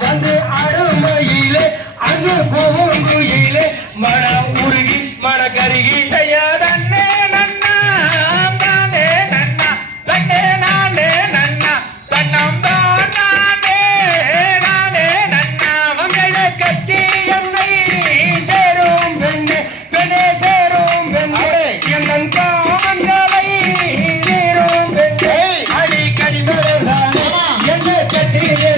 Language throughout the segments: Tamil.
வந்து அடுமையிலே அங்கு போகுயிலே மன உருகி மன கருகி செய்யாதன்னே நன்னா தானே நன்னா தன்னே நானே நன்னா தன்னம் தான் நானே நானே நன்னா மங்களை கட்டி என்னை சேரும் பெண்ணே பெண்ணே சேரும் பெண்ணே என் காமங்களை சேரும் பெண்ணே அடி கடிமலை என்னை கட்டியே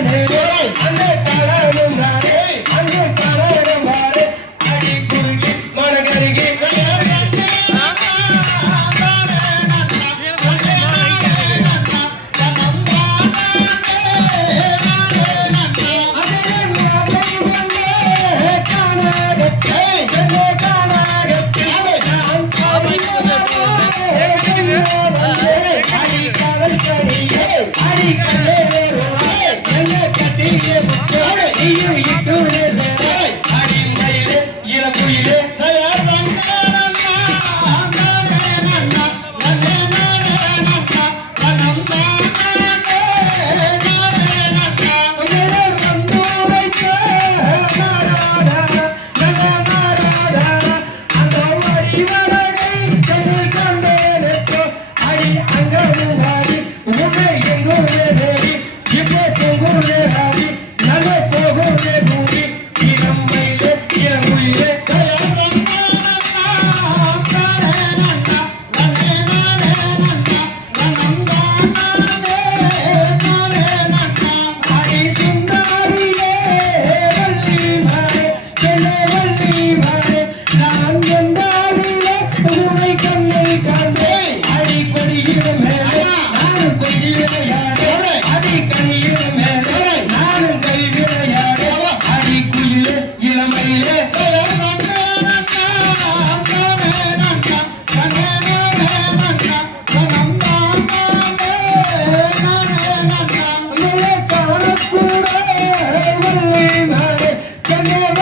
Come on.